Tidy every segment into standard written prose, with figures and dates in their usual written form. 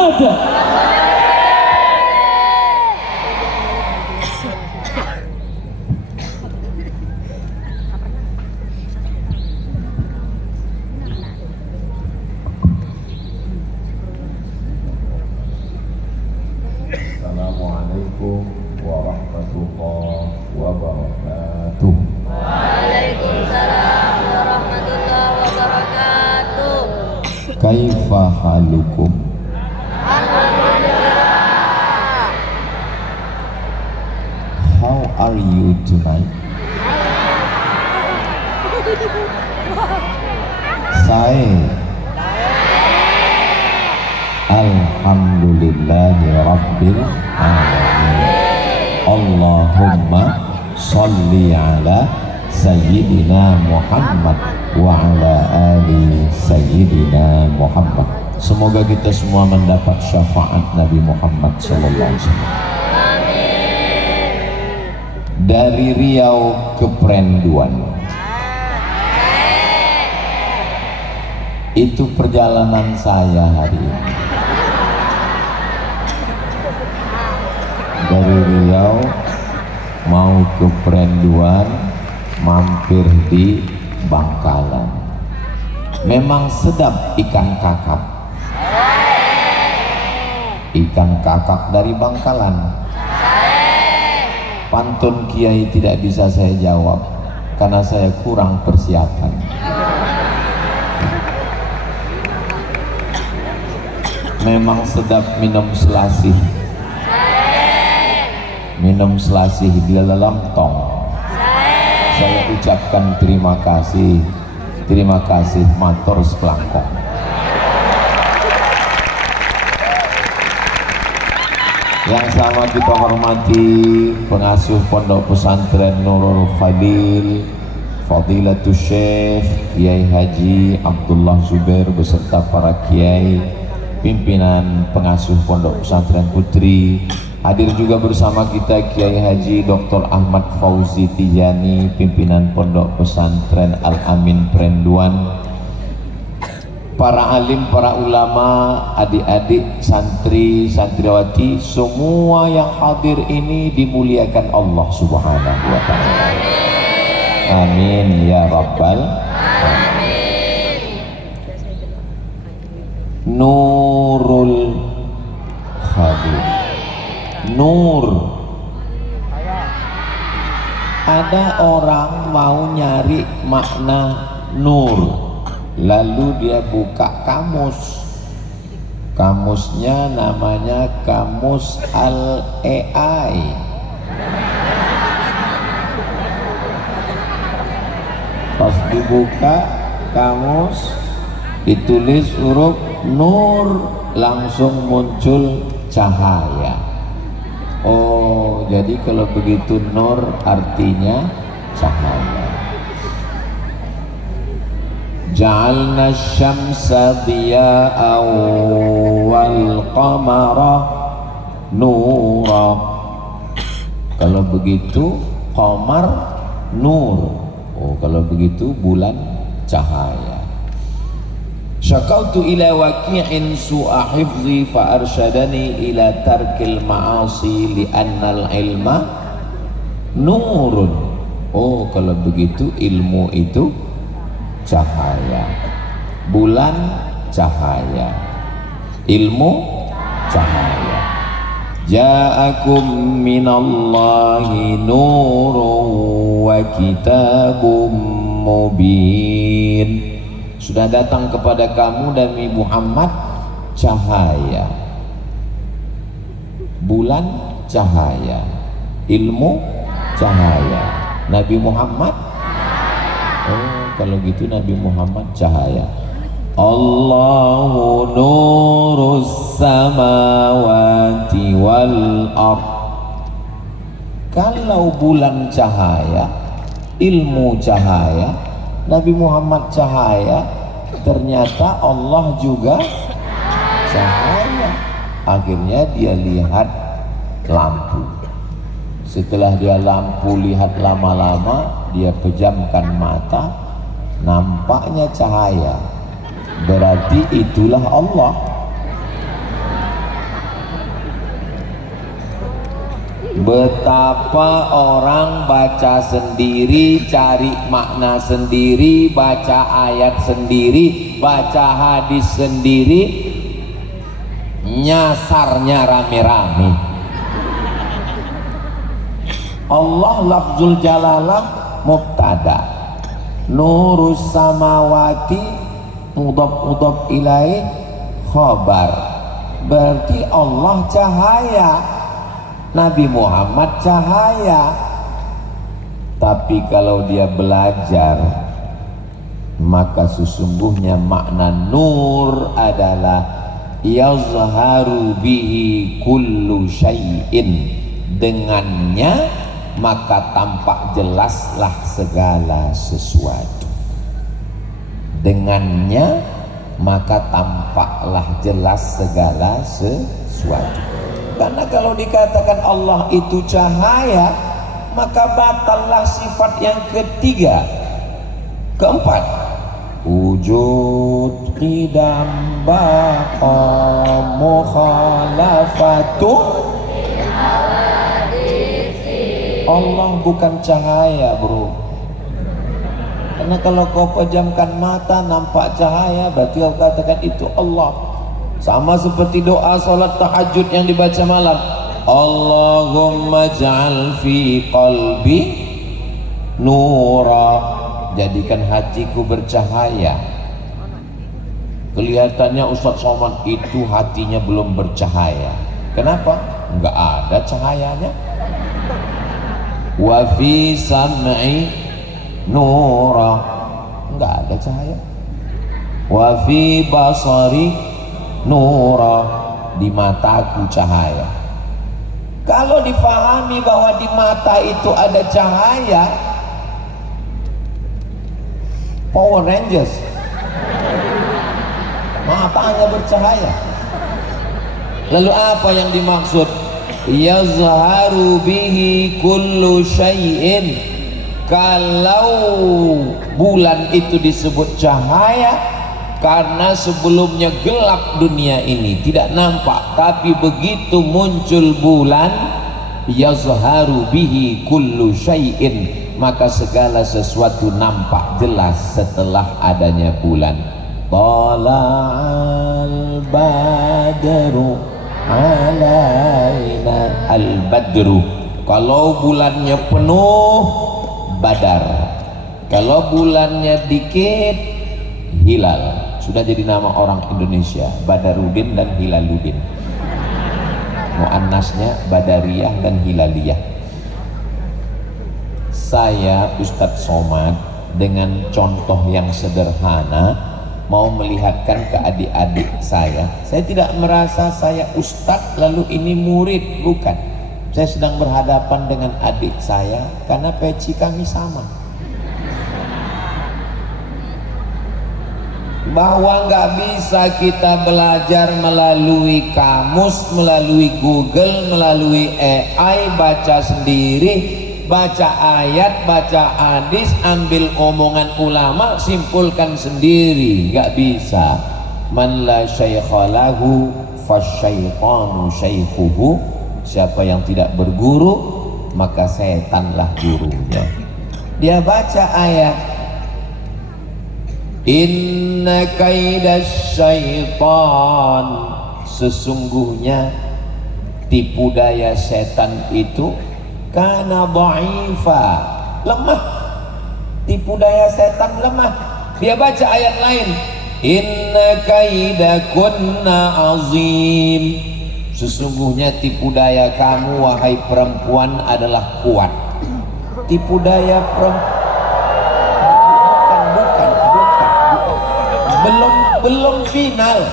Muhammad. Assalamualaikum warahmatullahi wabarakatuh. Waalaikumsalam warahmatullahi wabarakatuh. Kaifa halukum? Alhamdulillah. How are you tonight? Saya Alhamdulillahi Rabbil Alamin. Allahumma salli ala Sayyidina Muhammad wa ala ali Sayyidina Muhammad. Semoga kita semua mendapat syafaat Nabi Muhammad sallallahu alaihi wasallam. Dari Riau ke Prenduan, itu perjalanan saya hari ini. Dari Riau mau ke Prenduan, mampir di Bangkalan. Memang sedap ikan kakap. Ikan kakap dari Bangkalan. Pantun Kiai tidak bisa saya jawab karena saya kurang persiapan. Memang sedap minum selasih. Minum selasih di dalam tong. Saya ucapkan terima kasih matur sekelangkong. Yang sama kita hormati pengasuh Pondok Pesantren Nurul Fadil, Fadilatul Syekh Kiai Haji Abdullah Zubair beserta para kiai, pimpinan pengasuh Pondok Pesantren Putri. Hadir juga bersama kita Kiai Haji Dr. Ahmad Fauzi Tijani, pimpinan Pondok Pesantren Al-Amin Prenduan. Para alim, para ulama, adik-adik, santri, santriwati, semua yang hadir ini dimuliakan Allah Subhanahu wa ta'ala. Amin ya rabbal alamin. Nurul Khadir. Nur. Ada orang mau nyari makna nur, lalu dia buka kamus. Kamusnya namanya Kamus Al-AI. Pas dibuka kamus, ditulis huruf nur, langsung muncul cahaya. Oh, jadi kalau begitu nur artinya cahaya. Ja'alna syamsa diya'an wal qamara nura. Kalau begitu qamar nur. Oh, kalau begitu bulan cahaya. Syakautu ila waqi'in su'a hifzi fa arsyadani ila tarkil ma'asi li'annal ilma nurun. Oh, kalau begitu ilmu itu cahaya, bulan cahaya, ilmu cahaya. Ja'akum minallahi nurun wa kitabum mubin. Sudah datang kepada kamu Nabi Muhammad cahaya, bulan cahaya, ilmu cahaya. Nabi Muhammad, oh kalau gitu Nabi Muhammad cahaya. Allahu nurus samawati wal ard. Kalau bulan cahaya, ilmu cahaya, Nabi Muhammad cahaya, ternyata Allah juga cahaya. Akhirnya dia lihat lampu. Setelah dia lampu lihat lama-lama, dia pejamkan mata, nampaknya cahaya. Berarti itulah Allah. Betapa orang baca sendiri, cari makna sendiri, baca ayat sendiri, baca hadis sendiri, nyasarnya rame-rame. Allah lafzul jalalah mubtada, nurus samawati mudhaf ilaih khabar, berarti Allah cahaya, Nabi Muhammad cahaya. Tapi kalau dia belajar, maka sesungguhnya makna nur adalah yazharu bihi kullu syai'in, dengannya maka tampak jelaslah segala sesuatu. Dengannya maka tampaklah jelas segala sesuatu. Karena kalau dikatakan Allah itu cahaya, maka batallah sifat yang ketiga. Keempat, wujud qidam baqa mukhalafatu. Allah bukan cahaya, bro. Karena kalau kau pejamkan mata nampak cahaya, berarti kau katakan itu Allah. Sama seperti doa salat tahajud yang dibaca malam, Allahumma ja'al fi qalbi nura, jadikan hatiku bercahaya. Kelihatannya Ustaz Somad itu hatinya belum bercahaya. Kenapa? Enggak ada cahayanya. Wa fi sam'i nura, enggak ada cahaya. Wa fi basari nura, di mataku cahaya. Kalau difahami bahwa di mata itu ada cahaya, Power Rangers, matanya bercahaya. Lalu apa yang dimaksud? Yazharu bihi kullu syai'in. Kalau bulan itu disebut cahaya karena sebelumnya gelap dunia ini, tidak nampak, tapi begitu muncul bulan, yazharu bihi kullu syai'in, maka segala sesuatu nampak jelas setelah adanya bulan. Tala'al badru alaina, al-badru, kalau bulannya penuh badar, kalau bulannya dikit hilal. Sudah jadi nama orang Indonesia, Badarudin dan Hilaluddin. Muannasnya Badariyah dan Hilaliyah. Saya Ustadz Somad dengan contoh yang sederhana mau melihatkan ke adik-adik saya. Saya tidak merasa saya Ustadz lalu ini murid, bukan. Saya sedang berhadapan dengan adik saya karena peci kami sama. Bahwa nggak bisa kita belajar melalui kamus, melalui Google, melalui AI, baca sendiri, baca ayat, baca hadis, ambil omongan ulama, simpulkan sendiri, nggak bisa. Man la syaikha lahu fasyaitanu syaikhuhu, siapa yang tidak berguru maka setanlah gurunya. Dia baca ayat, inna kaidas syaitan, sesungguhnya tipu daya setan itu kana dha'ifa, lemah. Tipu daya setan lemah. Dia baca ayat lain, inna kaidakunna azim, sesungguhnya tipu daya kamu wahai perempuan adalah kuat. Tipu daya perempuan belum final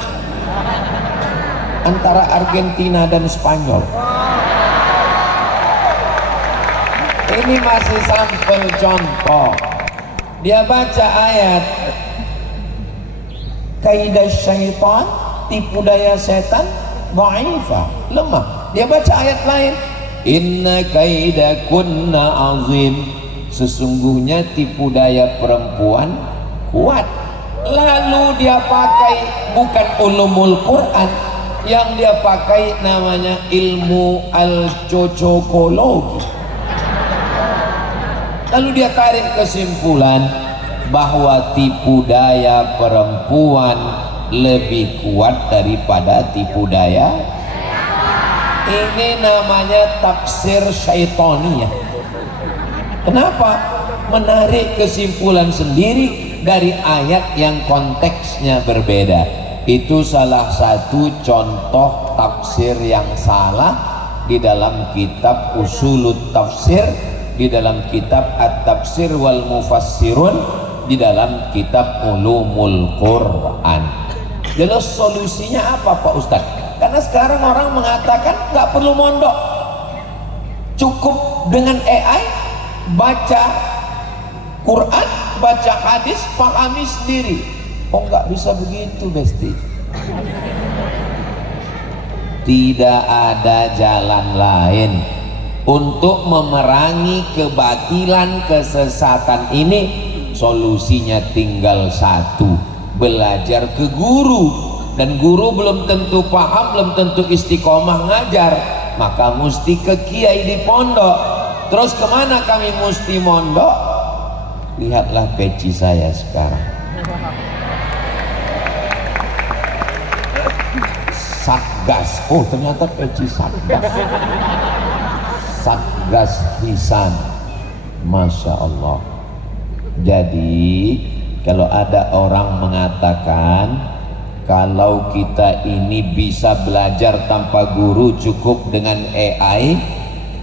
antara Argentina dan Spanyol. Ini masih sampel contoh. Dia baca ayat kaidah syaitan, tipu daya setan, dha'ifa, lemah. Dia baca ayat lain, inna kaidakunna azim, sesungguhnya tipu daya perempuan kuat. Lalu dia pakai bukan ulumul Quran, yang dia pakai namanya ilmu al-cocokologi. Lalu dia tarik kesimpulan bahwa tipu daya perempuan lebih kuat daripada tipu daya. Ini namanya tafsir syaitaniyah. Kenapa? Menarik kesimpulan sendiri dari ayat yang konteksnya berbeda. Itu salah satu contoh tafsir yang salah di dalam kitab Usulut Tafsir, di dalam kitab At-Tafsir wal Mufassirun, di dalam kitab Ulumul Quran. Jelas solusinya apa Pak Ustadz? Karena sekarang orang mengatakan nggak perlu mondok, cukup dengan AI, baca Quran, baca hadis, pahami sendiri. Oh, nggak bisa begitu, Besti. Tidak ada jalan lain untuk memerangi kebatilan, kesesatan ini. Solusinya tinggal satu, belajar ke guru. Dan guru belum tentu paham, belum tentu istiqomah ngajar, maka mesti ke kiai di pondok. Terus kemana kami mesti mondok? Lihatlah peci saya sekarang. Satgas. Oh, ternyata peci Satgas. Satgas Hisan. Masya Allah. Jadi kalau ada orang mengatakan kalau kita ini bisa belajar tanpa guru, cukup dengan AI,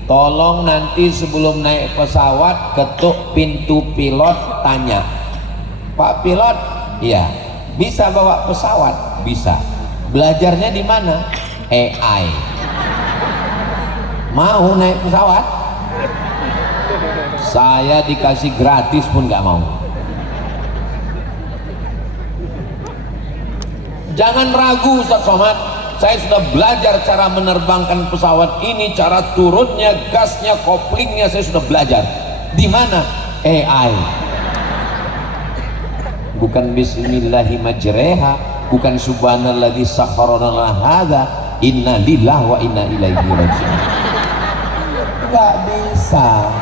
tolong nanti sebelum naik pesawat ketuk pintu pilot, tanya, Pak pilot, iya, bisa bawa pesawat? Bisa. Belajarnya di mana? AI. Mau naik pesawat? Saya dikasih gratis pun nggak mau. Jangan ragu Ustaz Somad, saya sudah belajar cara menerbangkan pesawat ini, cara turunnya, gasnya, koplingnya, saya sudah belajar. Di mana? AI. Bukan bismillahirrahmanirrahim, bukan subhanalladzi sakharana lana hadza, inna lillahi wa inna ilaihi raji'un. Enggak bisa.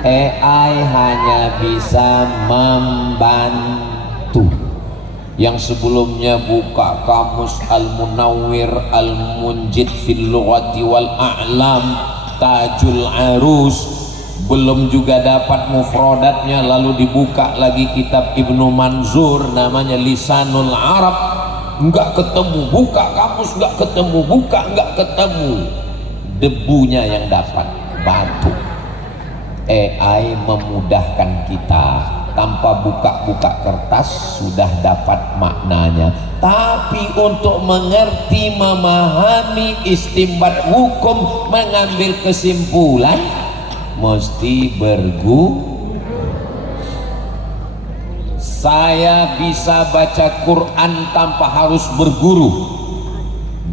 AI hanya bisa membantu. Yang sebelumnya buka kamus Al-Munawwir Al-Munjid fil lughati wal a'lam, Tajul Arus, belum juga dapat mufradatnya, lalu dibuka lagi kitab Ibnu Manzur namanya Lisanul Arab, enggak ketemu. Buka kamus enggak ketemu, buka enggak ketemu, debunya yang dapat, batu. AI memudahkan kita, tanpa buka-buka kertas sudah dapat maknanya. Tapi untuk mengerti, memahami, istinbat hukum, mengambil kesimpulan, mesti berguru. Saya bisa baca Quran tanpa harus berguru.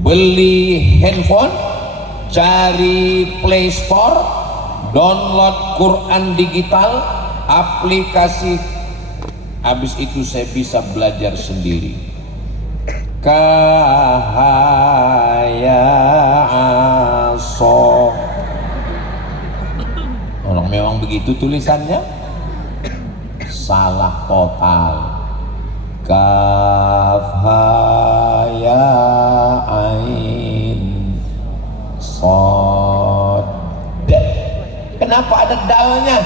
Beli handphone, cari Play Store, download Quran digital, aplikasi, habis itu saya bisa belajar sendiri. Kahaya aso. Orang memang begitu tulisannya? Salah total. Kafaya ain sod. Kenapa ada dalnya?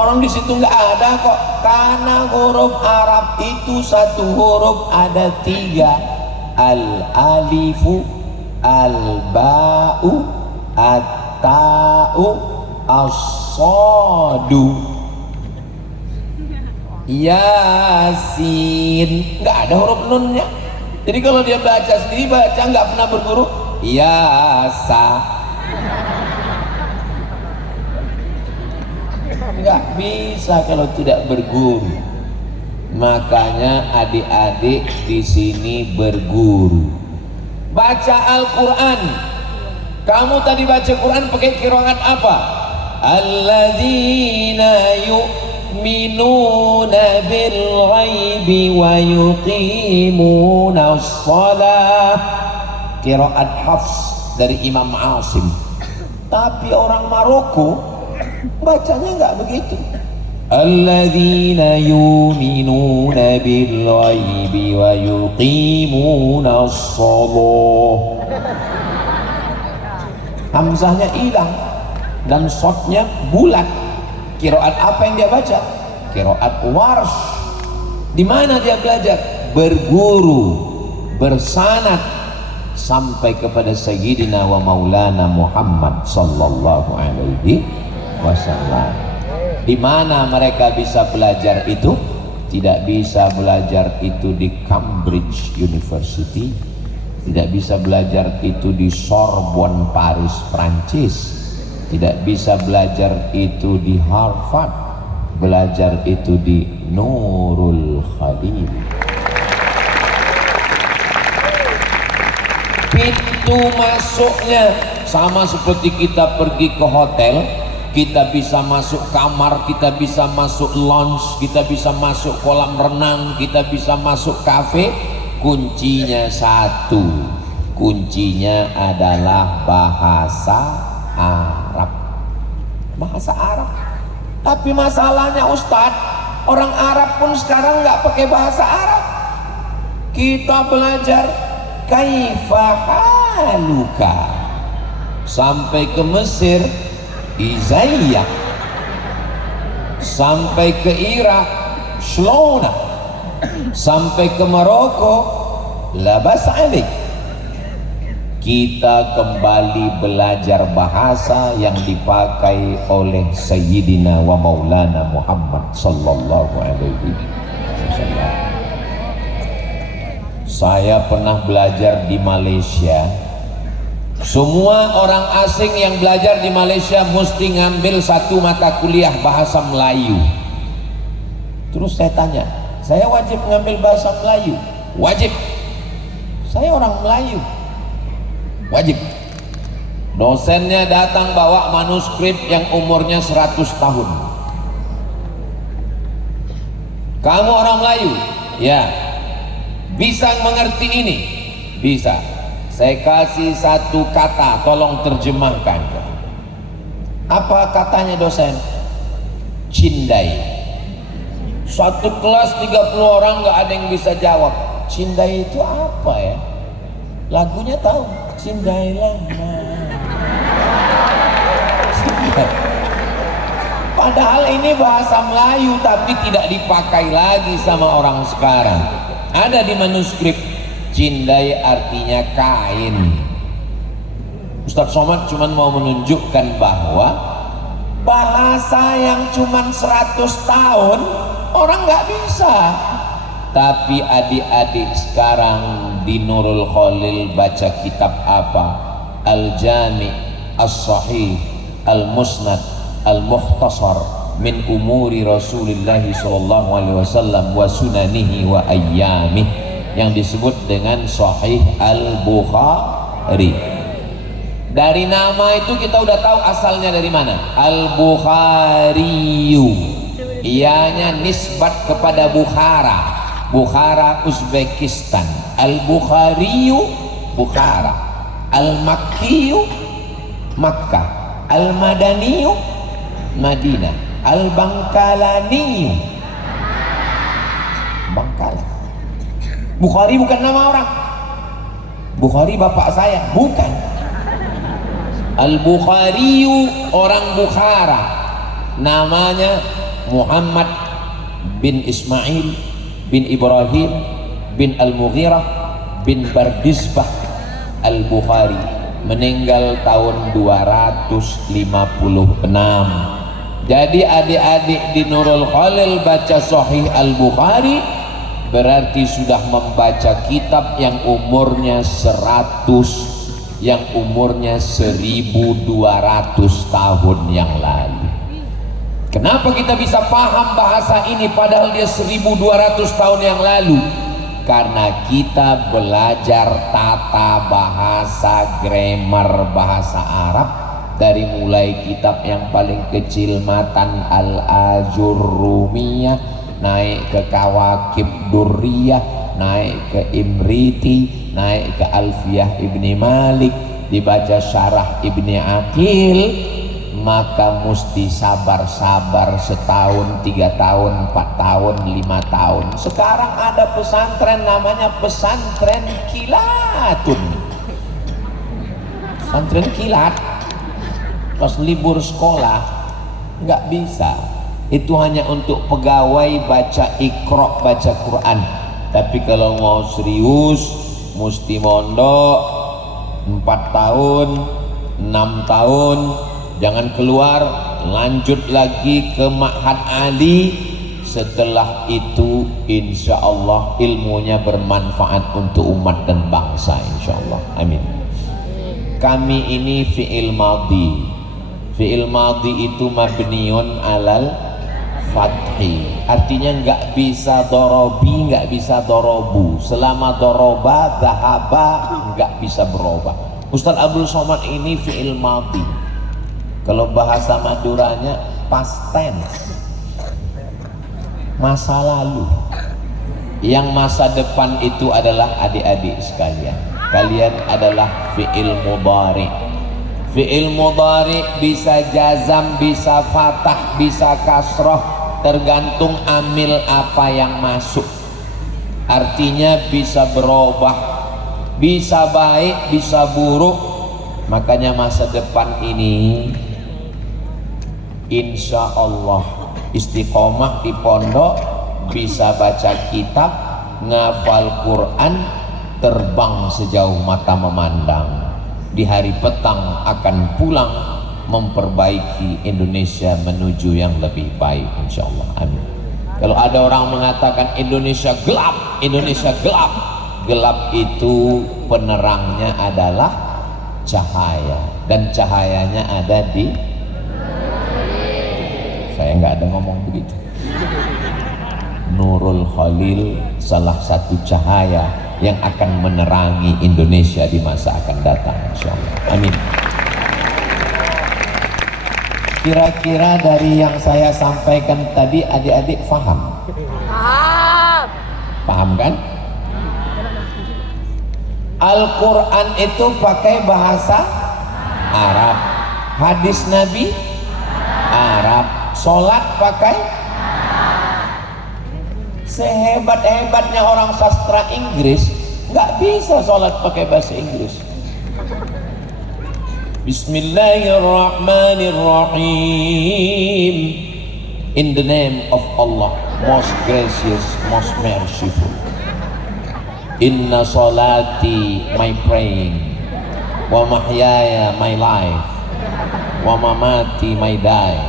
Orang di situ nggak ada kok. Karena huruf Arab itu satu huruf ada tiga. Al-alifu, al-ba'u, at-ta'u, as-sadu. Yasin, nggak ada huruf nunnya. Jadi kalau dia baca sendiri, baca nggak pernah berguru. Yasa. Nggak bisa kalau tidak berguru. Makanya adik-adik di sini berguru. Baca Al-Quran. Kamu tadi baca Quran pakai qiraat apa? Alladzina yu'minuna bil ghaibi wa yuqimuna shalah qiraat Hafs dari Imam Asim. Tapi orang Maroko bacanya nggak begitu. Alladzina yu'minuna bil ghaibi wa yuqimuna shalah. Hamzahnya hilang dan shotnya bulat. Qiraat apa yang dia baca? Qiraat Warsh. Di mana dia belajar? Berguru, bersanad sampai kepada Sayyidina wa Maulana Muhammad sallallahu alaihi wasallam. Di mana mereka bisa belajar itu? Tidak bisa belajar itu di Cambridge University, tidak bisa belajar itu di Sorbonne Paris Prancis, tidak bisa belajar itu di Harvard, belajar itu di Nurul Khalil. Pintu masuknya sama seperti kita pergi ke hotel, kita bisa masuk kamar, kita bisa masuk lounge, kita bisa masuk kolam renang, kita bisa masuk kafe. Kuncinya satu, kuncinya adalah bahasa Arab. Bahasa Arab. Tapi masalahnya Ustadz, orang Arab pun sekarang nggak pakai bahasa Arab. Kita belajar kaifa haluka sampai ke Mesir Izayyak, sampai ke Irak Shlona, sampai ke Maroko labas alik. Kita kembali belajar bahasa yang dipakai oleh Sayyidina wa Maulana Muhammad sallallahu alaihi wasallam. Saya pernah belajar di Malaysia. Semua orang asing yang belajar di Malaysia mesti ngambil satu mata kuliah bahasa Melayu. Terus saya tanya, saya wajib ngambil bahasa Melayu? Wajib. Saya orang Melayu. Wajib. Dosennya datang bawa manuskrip yang umurnya 100 tahun. Kamu orang Melayu? Ya. Bisa mengerti ini? Bisa. Saya kasih satu kata, tolong terjemahkan. Apa katanya dosen? Cindai. Satu kelas 30 orang nggak ada yang bisa jawab. Cindai itu apa ya? Lagunya tahu. Cindailah. Padahal ini bahasa Melayu tapi tidak dipakai lagi sama orang sekarang. Ada di manuskrip, cindai artinya kain. Ustadz Somad cuma mau menunjukkan bahwa bahasa yang cuma 100 tahun orang nggak bisa. Tapi adik-adik sekarang di Nurul Khalil baca kitab apa? Al-Jami' As-Sahih Al-Musnad Al-Mukhtasar min umuri Rasulullah sallallahu alaihi wasallam wa sunanihi wa ayyamih, yang disebut dengan Sahih Al-Bukhari. Dari nama itu kita udah tahu asalnya dari mana. Al-Bukhariyu, ianya nisbat kepada Bukhara, Bukhara Uzbekistan. Al-Bukhariyu Bukhara, Al-Makkiyu Makkah, Al-Madaniyu Madinah, Al-Bangkalaniyu Bangkala. Bukhari bukan nama orang. Bukhari bapak saya, bukan. Al-Bukhariyu orang Bukhara, namanya Muhammad bin Ismail bin Ibrahim bin Al-Mughirah bin Bardisbah Al-Bukhari, meninggal tahun 256. Jadi adik-adik di Nurul Khalil baca Sahih Al-Bukhari berarti sudah membaca kitab yang umurnya 100, yang umurnya 1200 tahun yang lalu. Kenapa kita bisa paham bahasa ini padahal dia 1200 tahun yang lalu? Karena kita belajar tata bahasa, grammar bahasa Arab dari mulai kitab yang paling kecil Matan Al-Ajurrumiyah, naik ke Kawakib Durriyah, naik ke Imriti, naik ke Alfiyah Ibni Malik, dibaca Syarah Ibni Aqil, maka mesti sabar-sabar setahun, 3 tahun, 4 tahun, 5 tahun. Sekarang ada pesantren namanya pesantren kilatun, pesantren kilat. Pas libur sekolah nggak bisa, itu hanya untuk pegawai baca Iqra, baca Quran. Tapi kalau mau serius mesti mondok 4 tahun, 6 tahun, jangan keluar, lanjut lagi ke Ma'had Ali. Setelah itu insya Allah ilmunya bermanfaat untuk umat dan bangsa, insya Allah, amin. Kami ini fi'il madhi. Fi'il madhi itu mabniun alal fathi, artinya nggak bisa dorobi, nggak bisa dorobu. Selama doroba, dhahaba, nggak bisa berubah. Ustaz Abdul Somad ini fi'il madhi. Kalau bahasa Maduranya past tense, masa lalu. Yang masa depan itu adalah adik-adik sekalian, kalian adalah fi'il mudhari. Fi'il mudhari bisa jazam, bisa fathah, bisa kasroh, tergantung amil apa yang masuk. Artinya bisa berubah, bisa baik, bisa buruk. Makanya masa depan ini insya Allah istiqomah di pondok, bisa baca kitab, ngafal Quran, terbang sejauh mata memandang. Di hari petang akan pulang memperbaiki Indonesia menuju yang lebih baik, insya Allah, amin. Kalau ada orang mengatakan Indonesia gelap, Indonesia gelap, gelap itu penerangnya adalah cahaya, dan cahayanya ada di, saya nggak ada ngomong begitu. Nurul Khalil salah satu cahaya yang akan menerangi Indonesia di masa akan datang, insyaallah, amin. Kira-kira dari yang saya sampaikan tadi adik-adik paham? Paham. Paham kan? Al-Quran itu pakai bahasa Arab, hadis Nabi Arab, sholat pakai. Sehebat-hebatnya orang sastra Inggris nggak bisa sholat pakai bahasa Inggris. Bismillahirrahmanirrahim. In the name of Allah, most gracious, most merciful. Inna salati, my praying, wa mahyaya, my life, wa mamati, my die,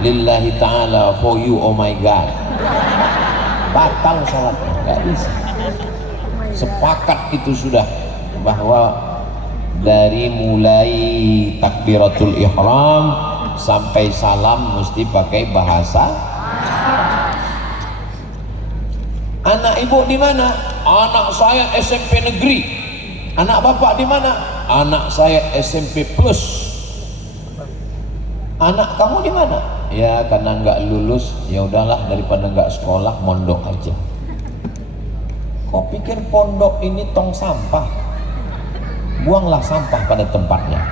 lillahi ta'ala, for you, oh my God. Batal sholatnya, nggak bisa. Sepakat itu sudah, bahwa dari mulai takbiratul ihram sampai salam mesti pakai bahasa. Anak ibu di mana? Anak saya SMP negeri. Anak bapak di mana? Anak saya SMP plus. Anak kamu di mana? Ya karena nggak lulus, ya udahlah daripada nggak sekolah, mondok aja. Kau pikir pondok ini tong sampah? Buanglah sampah pada tempatnya.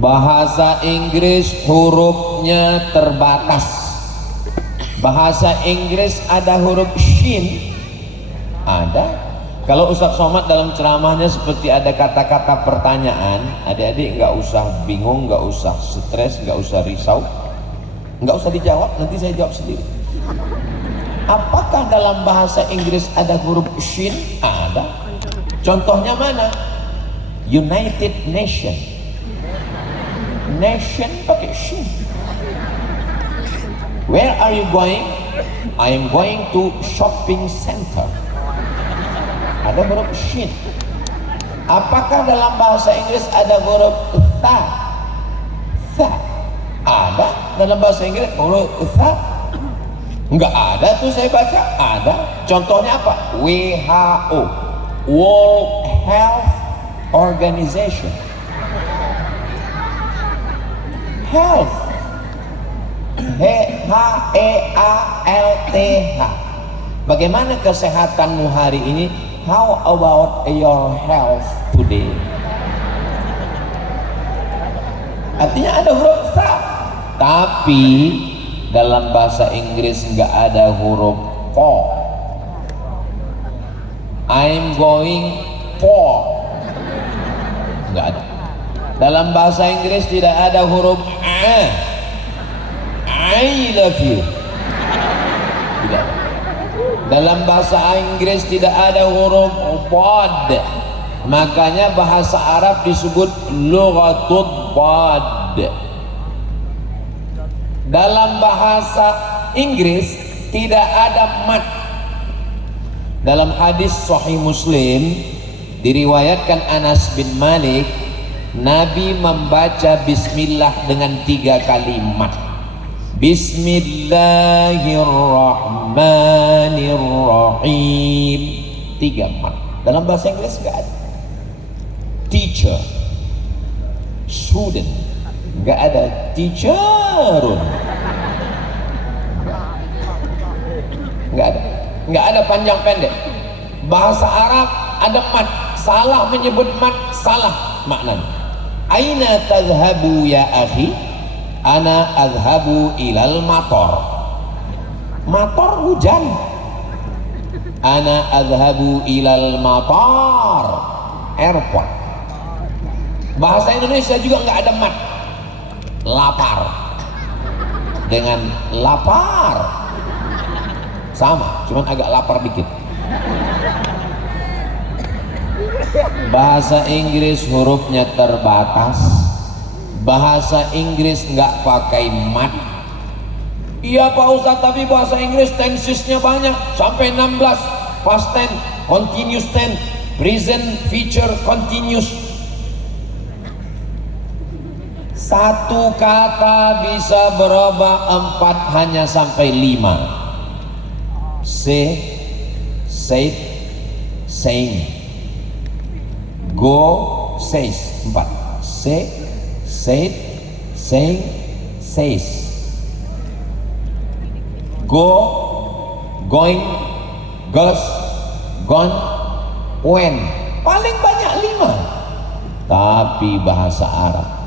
Bahasa Inggris hurufnya terbatas. Bahasa Inggris ada huruf shin, ada. Kalau Ustaz Somad dalam ceramahnya seperti ada kata-kata pertanyaan, adik-adik nggak usah bingung, nggak usah stres, nggak usah risau, nggak usah dijawab, nanti saya jawab sendiri. Apakah dalam bahasa Inggris ada huruf shin? Ada. Contohnya mana? United Nation. Nation pakai shin. Where are you going? I am going to shopping center. Ada huruf shin. Apakah dalam bahasa Inggris ada huruf tha? Tha. Ada dalam bahasa Inggris huruf tha? Enggak ada tuh, saya baca. Ada. Contohnya apa? WHO, World Health Organization. Health, H-E-A-L-T-H. Bagaimana kesehatanmu hari ini? How about your health today? Artinya ada huruf sa, tapi dalam bahasa Inggris nggak ada huruf po. I'm going for, nggak ada. Dalam bahasa Inggris tidak ada huruf a. I love you, tidak. Dalam bahasa Inggris tidak ada huruf bod, makanya bahasa Arab disebut lughatul bod. Dalam bahasa Inggris tidak ada mat. Dalam hadis Sahih Muslim diriwayatkan Anas bin Malik, Nabi membaca bismillah dengan 3 kalimat. Bismillahirrahmanirrahim. 3 mat. Dalam bahasa Inggris enggak ada. Teacher, student, enggak ada teacherun. Enggak ada panjang pendek. Bahasa Arab ada mat, salah menyebut mat, salah maknanya. Aina tadhhabu ya akhi? Ana adhhabu ilal mator. Mator hujan. Ana adhhabu ilal mator, airport. Bahasa Indonesia juga nggak ada mat. Lapar dengan lapar sama, cuman agak lapar dikit. Bahasa Inggris hurufnya terbatas. Bahasa Inggris nggak pakai mat. Iya Pak Ustadz, tapi bahasa Inggris tensesnya banyak, sampai 16. Past tense, continuous tense, present, future, continuous. Satu kata bisa berubah 4 hanya sampai 5. Say, said, saying. Go, says. 4. Say, said, saying, says. Go, going, goes, gone, when. Paling banyak 5. Tapi bahasa Arab,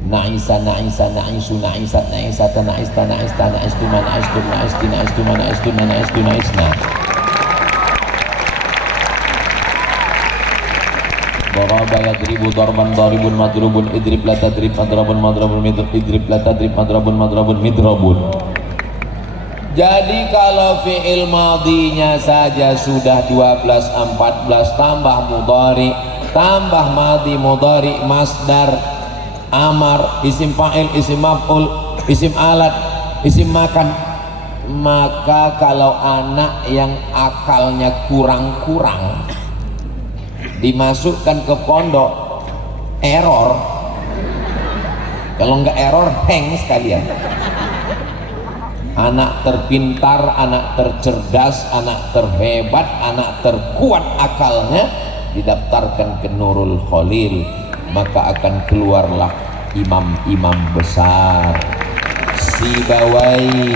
Na'isa, na'isa, na'isu, na'isat, na'isata, na'ista, na'ista, na'istu, na'istu, na'isti, na'istu, na'istu, na'istu, naisna. Daraba yadribu darban daribun madrubun idrib la tadrib madrabun madrabun idrib la tadrib madrabun madrabun midrabun. Jadi kalau fi'il madhinya saja sudah 12, 14, tambah mudhari, tambah madhi, mudhari, masdar, amar, isim fa'il, isim maf'ul, isim alat, isim makan. Maka kalau anak yang akalnya kurang-kurang dimasukkan ke pondok, error. Kalau enggak error, hang sekalian. Anak terpintar, anak tercerdas, anak terhebat, anak terkuat akalnya didaftarkan ke Nurul Khalil, maka akan keluarlah imam-imam besar. Sibawai,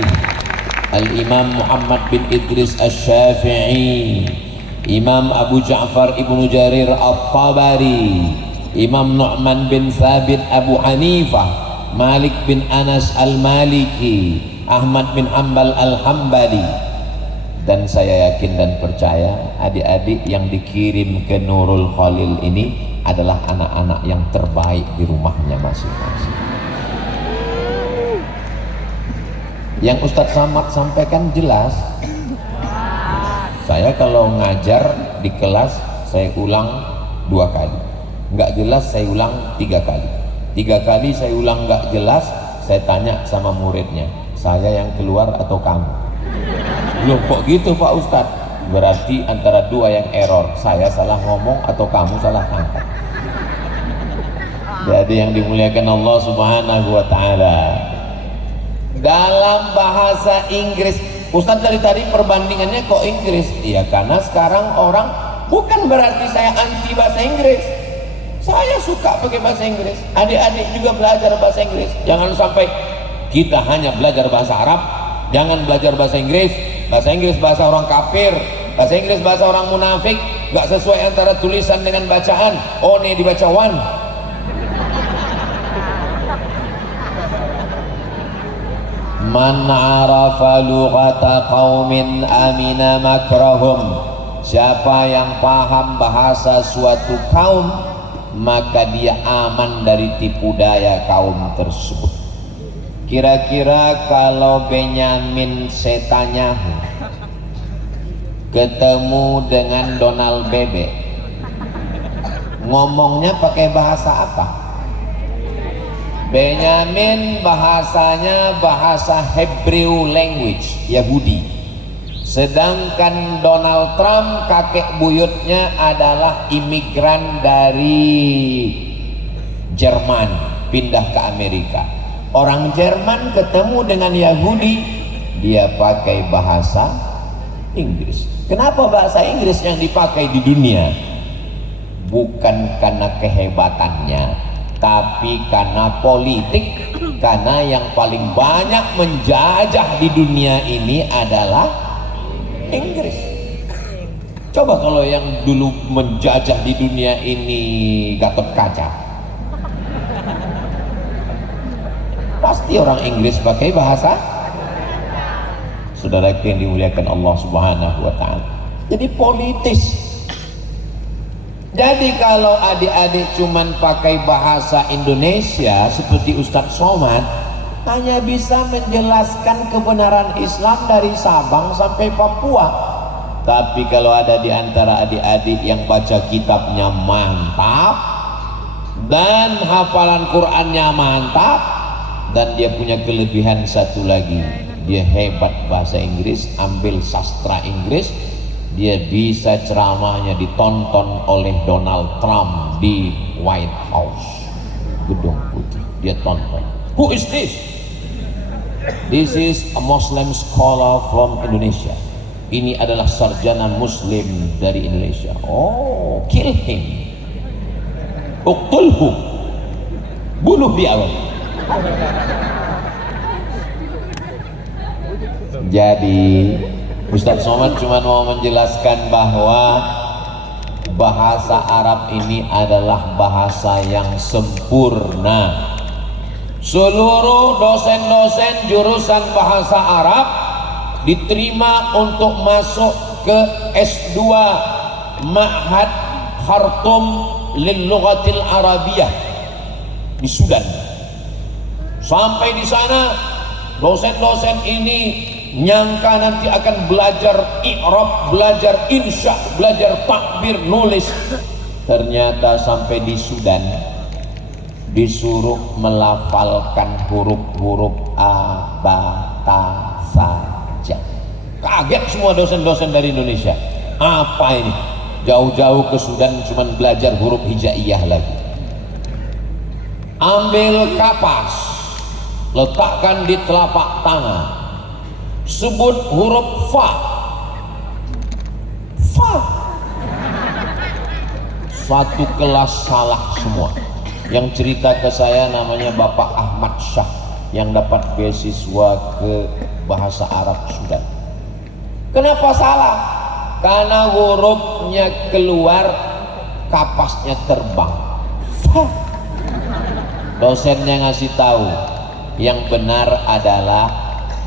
Al-Imam Muhammad bin Idris Asy-Syafi'i, Imam Abu Ja'far Ibnu Jarir At-Tabari, Imam Nu'man bin Thabit Abu Hanifah, Malik bin Anas Al-Maliki, Ahmad bin Hanbal Al-Hambali. Dan saya yakin dan percaya adik-adik yang dikirim ke Nurul Khalil ini adalah anak-anak yang terbaik di rumahnya masing-masing. Yang Ustadz Samad sampaikan jelas. Saya kalau ngajar di kelas saya ulang 2 kali, nggak jelas saya ulang 3 kali. 3 kali saya ulang nggak jelas, saya tanya sama muridnya, saya yang keluar atau kamu? Loh kok gitu Pak Ustadz? Berarti antara 2 yang error, saya salah ngomong atau kamu salah tangkap. Jadi yang dimuliakan Allah Subhanahu wa Ta'ala, dalam bahasa Inggris, Ustadz dari tadi perbandingannya kok Inggris? Iya, karena sekarang orang, bukan berarti saya anti bahasa Inggris, saya suka pakai bahasa Inggris, adik-adik juga belajar bahasa Inggris. Jangan sampai kita hanya belajar bahasa Arab, Jangan belajar bahasa Inggris. Bahasa Inggris bahasa orang kafir, bahasa Inggris bahasa orang munafik, gak sesuai antara tulisan dengan bacaan. Oh, ini dibaca one. Man arafa lughata qaumin amina makrahum. Siapa yang paham bahasa suatu kaum, maka dia aman dari tipu daya kaum tersebut. Kira-kira kalau Benyamin Netanyahu ketemu dengan Donald Bebe, ngomongnya pakai bahasa apa? Benyamin bahasanya bahasa Hebrew language, Yahudi. Sedangkan Donald Trump kakek buyutnya adalah imigran dari Jerman, pindah ke Amerika. Orang Jerman ketemu dengan Yahudi, dia pakai bahasa Inggris. Kenapa bahasa Inggris yang dipakai di dunia? Bukan karena kehebatannya, tapi karena politik. Karena yang paling banyak menjajah di dunia ini adalah Inggris. Coba kalau yang dulu menjajah di dunia ini Gatot Kaca, pasti orang Inggris pakai bahasa. Saudara yang dimuliakan Allah Subhanahu wa ta'ala. Jadi politis. Jadi kalau adik-adik cuman pakai bahasa Indonesia seperti Ustadz Somad, hanya bisa menjelaskan kebenaran Islam dari Sabang sampai Papua. Tapi kalau ada di antara adik-adik yang baca kitabnya mantap dan hafalan Qur'annya mantap, dan dia punya kelebihan satu lagi, dia hebat bahasa Inggris, ambil sastra Inggris, dia bisa ceramahnya ditonton oleh Donald Trump di White House, Gedung Putih, dia tonton. Who is this? This is a Muslim scholar from Indonesia. Ini adalah sarjana Muslim dari Indonesia. Oh, kill him, uqtulhu, bunuh dia. Jadi Ustadz Somad cuma mau menjelaskan bahwa bahasa Arab ini adalah bahasa yang sempurna. Seluruh dosen-dosen jurusan bahasa Arab diterima untuk masuk ke S2 Ma'had Khartoum lil Lughatil Arabiyah di Sudan. Sampai di sana dosen-dosen ini nyangka nanti akan belajar i'rab, belajar insya, belajar takbir, nulis. Ternyata sampai di Sudan disuruh melafalkan huruf-huruf a, ba, ta, saja. Kaget semua dosen-dosen dari Indonesia. Apa ini? Jauh-jauh ke Sudan cuman belajar huruf hijaiyah lagi. Ambil kapas, letakkan di telapak tangan, sebut huruf fa. Satu kelas salah semua. Yang cerita ke saya namanya Bapak Ahmad Syah, yang dapat beasiswa ke bahasa Arab Sudan. Kenapa salah? Karena hurufnya keluar, kapasnya terbang. Dosennya ngasih tahu, yang benar adalah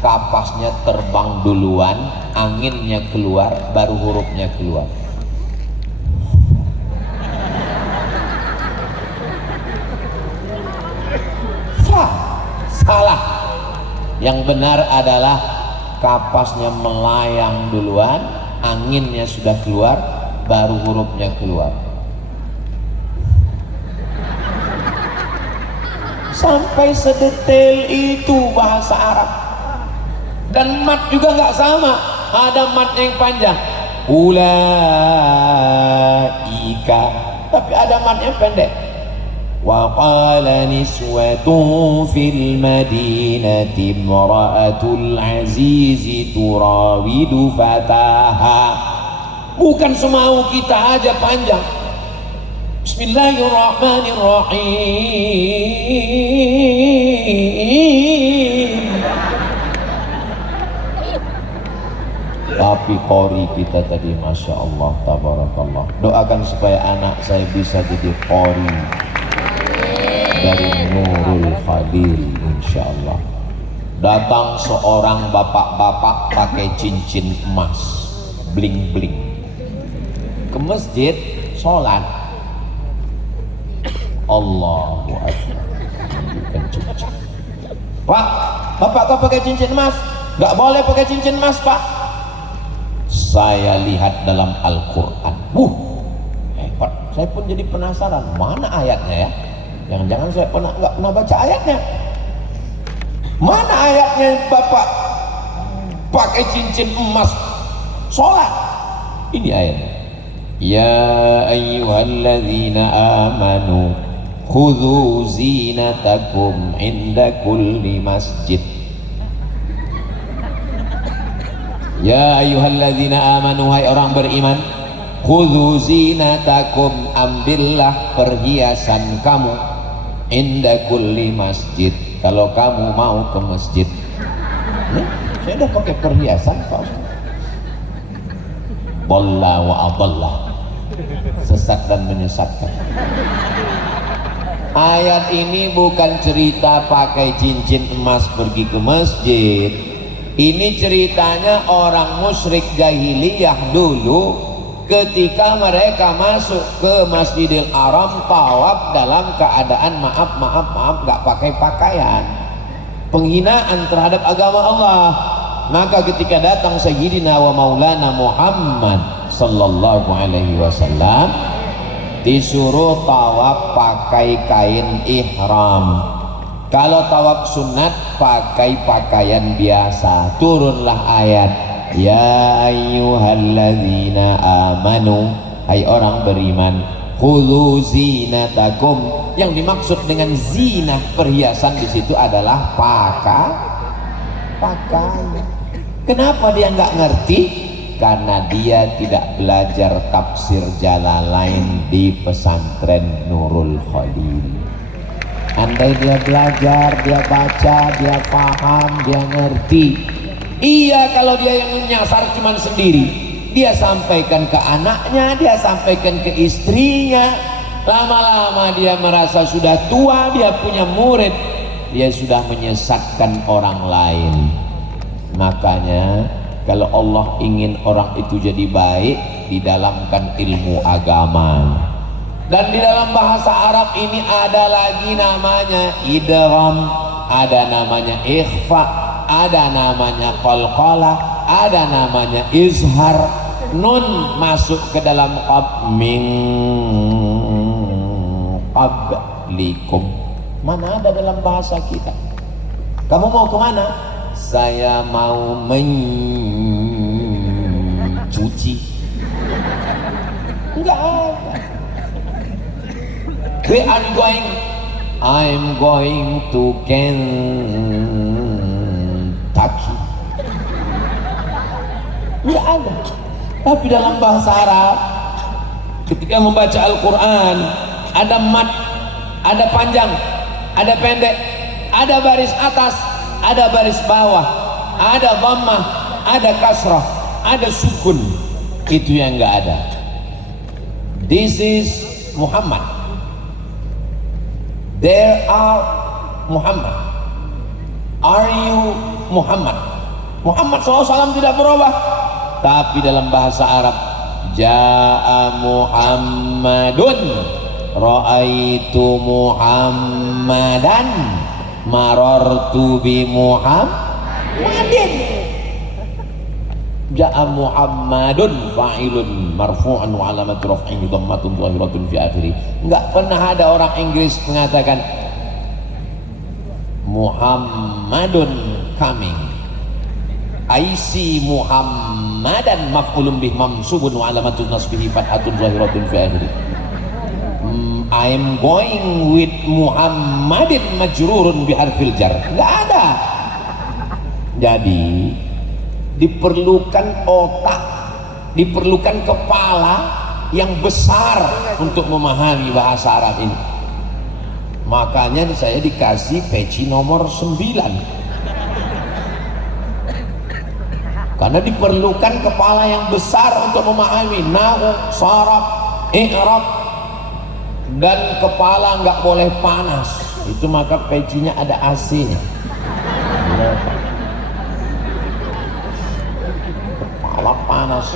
kapasnya terbang duluan, anginnya keluar, baru hurufnya keluar. Salah. Yang benar adalah kapasnya melayang duluan, anginnya sudah keluar, baru hurufnya keluar. Sampai sedetail itu bahasa Arab. Dan mat juga nggak sama, ada mat yang panjang, ulaika, tapi ada mat yang pendek. Wa qala niswatun fil madinati imra'atul aziz turawidu fataha. Bukan semau kita aja panjang. Bismillahirrahmanirrahim. Tapi qori kita tadi Masya Allah, tabarakallah. Doakan supaya anak saya bisa jadi qori dari Nurul Khalil insya Allah. Datang seorang bapak-bapak pakai cincin emas bling-bling ke masjid sholat. Allahu Akbar. Pak, bapak kok pakai cincin emas? Gak boleh pakai cincin emas, Pak. Saya lihat dalam Al-Quran. Hebat. Saya pun jadi penasaran, mana ayatnya ya? Jangan-jangan saya nggak pernah baca ayatnya. Mana ayatnya bapak pakai cincin emas sholat? Ini ayatnya. Ya ayyuhalladzina amanu khudhu zinatakum inda kulli masjid. Ya ayyuhalladzina amanu, hai orang beriman, khudhu zinatakum, ambillah perhiasan kamu, inda kulli masjid, kalau kamu mau ke masjid. Saya udah pakai perhiasan Pak Ustaz. Dhalla wa adalla, sesat dan menyesatkan. Ayat ini bukan cerita pakai cincin emas pergi ke masjid. Ini ceritanya orang musyrik jahiliyah dulu ketika mereka masuk ke Masjidil Haram tawaf dalam keadaan maaf gak pakai pakaian, penghinaan terhadap agama Allah. Maka ketika datang Sayyidina wa Maulana Muhammad sallallahu alaihi wasallam disuruh tawaf pakai kain ihram. Kalau tawaf sunat pakai pakaian biasa. Turunlah ayat, ya ayyuhalladzina amanu, hai orang beriman, khudhu zinatakum. Yang dimaksud dengan zinah, perhiasan di situ adalah pakaian. Kenapa dia nggak ngerti? Karena dia tidak belajar tafsir Jalalain di pesantren Nurul Khalil. Andai dia belajar, dia baca, dia paham, dia ngerti. Iya, kalau dia yang menyasar cuma sendiri, dia sampaikan ke anaknya, dia sampaikan ke istrinya. Lama-lama dia merasa sudah tua, dia punya murid, dia sudah menyesatkan orang lain. Makanya kalau Allah ingin orang itu jadi baik, didalamkan ilmu agama. Dan di dalam bahasa Arab ini ada lagi namanya idgham, ada namanya ikhfa, ada namanya qalqalah, ada namanya izhar. Nun masuk ke dalam qab, min qablikum. Mana ada dalam bahasa kita? Kamu mau kemana? Saya mau mencuci. Enggak ada. Where are you going? I'm going to Kentucky. Enggak ada. Tapi dalam bahasa Arab, ketika membaca Al-Quran, ada mat, ada panjang, ada pendek, ada baris atas, ada baris bawah, ada dhammah, ada kasrah, ada sukun. Itu yang enggak ada. This is Muhammad. There are Muhammad. Are you Muhammad? Muhammad SAW tidak berubah. Tapi dalam bahasa Arab, Ja'a Muhammadun, Ra'aitu Muhammadan, Marartu bi Muhammadin. Ja'a Muhammadun fa'ilun marfu'an wa alamatu raf'ihi dhammatun zahiratun fi akhirih. Enggak pernah ada orang Inggris mengatakan Muhammadun coming. I see Muhammadan maf'ulun bih mansubun wa alamatu nasbihi fathatun zahiratun fi akhirih. I am going with Muhammadin majrurun bi harfil jar. Enggak ada. Jadi diperlukan otak, diperlukan kepala yang besar untuk memahami bahasa Arab ini. Makanya saya dikasih peci nomor 9. karena diperlukan kepala yang besar untuk memahami nahwu, sharaf, i'rab, dan kepala nggak boleh panas. Itu maka pecinya ada AC-nya. Kepala panas,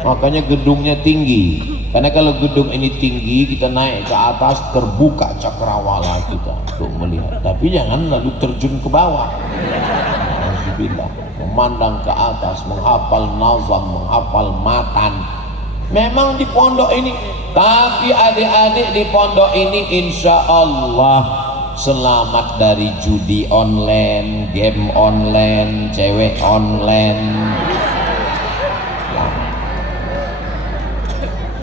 makanya gedungnya tinggi. Karena kalau gedung ini tinggi, kita naik ke atas, terbuka cakrawala kita untuk melihat. Tapi jangan lalu terjun ke bawah. Alhamdulillah, memandang ke atas, menghafal nazam, menghafal matan. Memang di pondok ini, tapi adik-adik di pondok ini insya Allah selamat dari judi online, game online, cewek online.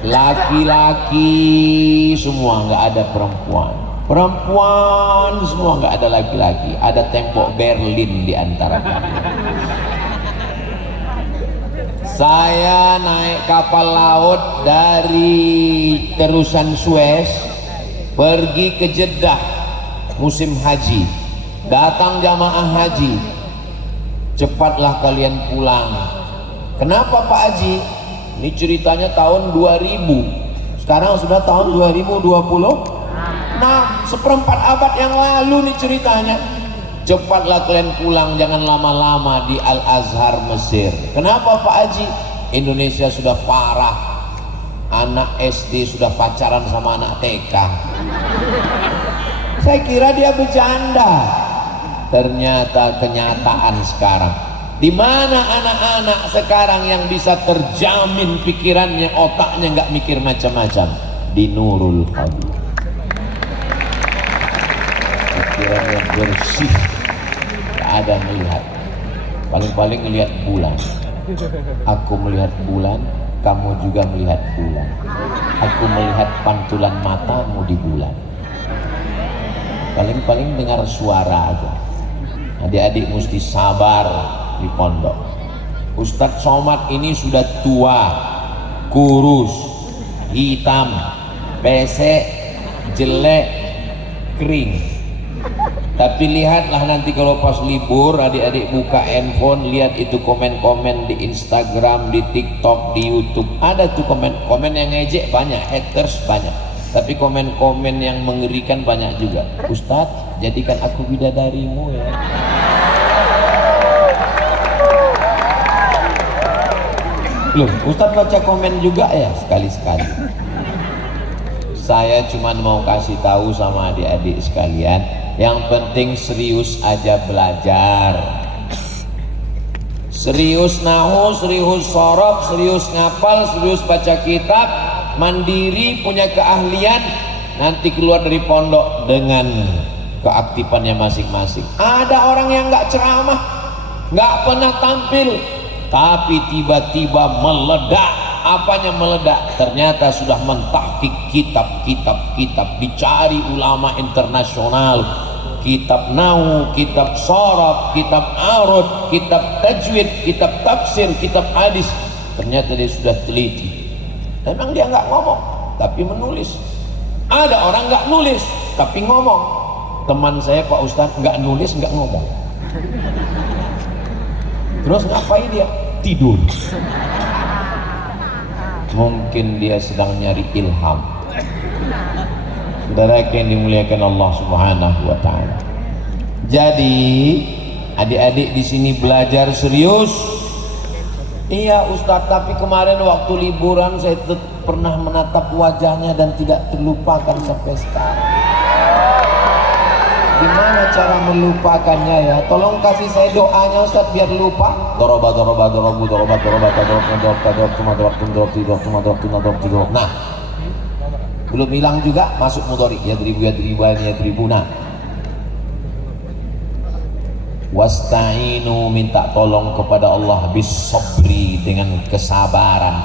Laki-laki semua, nggak ada perempuan. Perempuan semua, nggak ada laki-laki. Ada tembok Berlin di antara kami. Saya naik kapal laut dari terusan Suez pergi ke Jeddah musim haji. Datang jamaah haji, cepatlah kalian pulang. Kenapa Pak Haji? Ini ceritanya tahun 2000. Sekarang sudah tahun 2020. Nah, seperempat abad yang lalu nih ceritanya. Cepatlah kalian pulang, jangan lama-lama di Al-Azhar Mesir. Kenapa Pak Haji? Indonesia sudah parah. Anak SD sudah pacaran sama anak TK. Saya kira dia bercanda. Ternyata kenyataan sekarang. Di mana anak-anak sekarang yang bisa terjamin pikirannya, otaknya nggak mikir macam-macam? Di Nurul Habib. Pikiran yang bersih, nggak ada melihat. Paling-paling melihat bulan. Aku melihat bulan, kamu juga melihat bulan. Aku melihat pantulan matamu di bulan. Paling-paling dengar suara aja. Adik-adik mesti sabar di pondok. Ustadz Somad ini sudah tua, kurus, hitam, pesek, jelek, kering. Tapi lihatlah nanti kalau pas libur, adik-adik buka handphone, lihat itu komen-komen di Instagram, di TikTok, di YouTube. Ada tuh komen-komen yang ngejek banyak, haters banyak. Tapi komen-komen yang mengerikan banyak juga. Ustadz, jadikan aku bidadarimu ya. Loh, Ustadz baca komen juga ya sekali-sekali. Saya cuma mau kasih tahu sama adik-adik sekalian, yang penting serius aja belajar. Serius nahu, serius sorob, serius ngapal, serius baca kitab, mandiri, punya keahlian, nanti keluar dari pondok dengan keaktifannya masing-masing. Ada orang yang nggak ceramah, nggak pernah tampil, tapi tiba-tiba meledak. Apanya meledak? Ternyata sudah mentahqiq kitab, dicari ulama internasional, kitab nahu, kitab sharaf, kitab arud, kitab tajwid, kitab tafsir, kitab hadis. Ternyata dia sudah teliti. Memang dia nggak ngomong, tapi menulis. Ada orang nggak nulis, tapi ngomong. Teman saya Pak Ustadz nggak nulis, nggak ngomong. Terus ngapain dia? Tidur. Mungkin dia sedang nyari ilham. Saudara yang dimuliakan Allah Subhanahu wa taala. Jadi, adik-adik di sini belajar serius. Iya Ustadz, tapi kemarin waktu liburan saya pernah menatap wajahnya dan tidak terlupakan sampai sekarang. Gimana cara melupakannya ya? Tolong kasih saya doanya Ustaz biar lupa. Nah, belum hilang juga, masuk mudhari. Yadribuna. Wasta'inu, minta tolong kepada Allah bis-sabri, dengan kesabaran.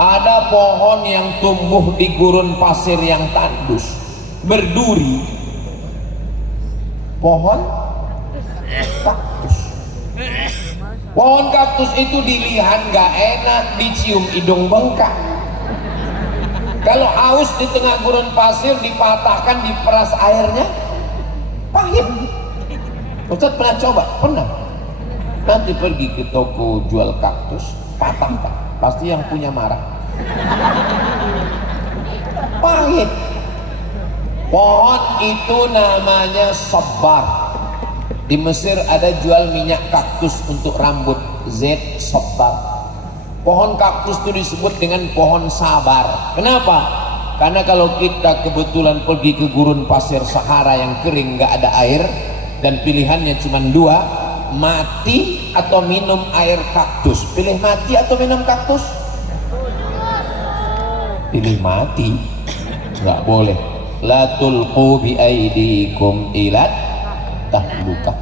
Ada pohon yang tumbuh di gurun pasir yang tandus, berduri. Pohon kaktus. Pohon kaktus itu dilihat gak enak, dicium hidung bengkak. Kalau haus di tengah gurun pasir, dipatahkan, diperas airnya, pahit. Ustaz pernah coba? Pernah. Nanti pergi ke toko jual kaktus, patahkan, pasti yang punya marah. Pahit. Pohon itu namanya sabar. Di Mesir ada jual minyak kaktus untuk rambut, Z sabar. Pohon kaktus itu disebut dengan pohon sabar. Kenapa? Karena kalau kita kebetulan pergi ke gurun pasir Sahara yang kering, nggak ada air, dan pilihannya cuma dua, mati atau minum air kaktus. Pilih mati atau minum kaktus? Pilih mati. Nggak boleh. La tulqu bi aidikum ila tahlukah.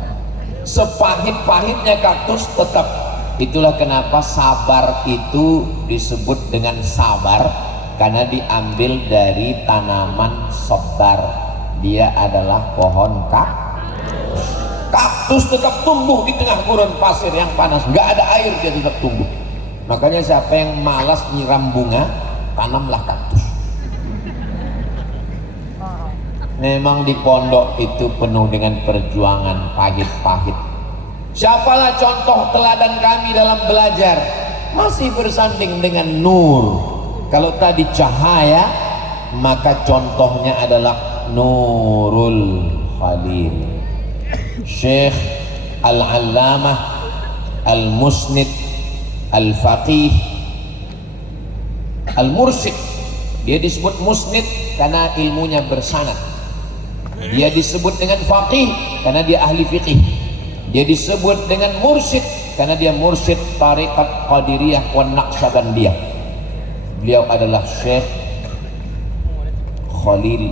Sepahit-pahitnya kaktus tetap. Itulah kenapa sabar itu disebut dengan sabar, karena diambil dari tanaman sabar. Dia adalah pohon kaktus. Kaktus tetap tumbuh di tengah gurun pasir yang panas, nggak ada air, dia tetap tumbuh. Makanya siapa yang malas nyiram bunga, tanamlah kaktus. Memang di pondok itu penuh dengan perjuangan, pahit-pahit. Siapalah contoh teladan kami dalam belajar? Masih bersanding dengan nur. Kalau tadi cahaya, maka contohnya adalah Nurul Khalil. Syekh Al-Allamah Al-Musnid Al-Faqih Al-Mursyid. Dia disebut musnid karena ilmunya bersanad. Dia disebut dengan faqih karena dia ahli fiqih. Dia disebut dengan mursyid karena dia mursyid tariqat Qadiriyah wan Naqsyabandiyah. Beliau adalah Syekh Khalil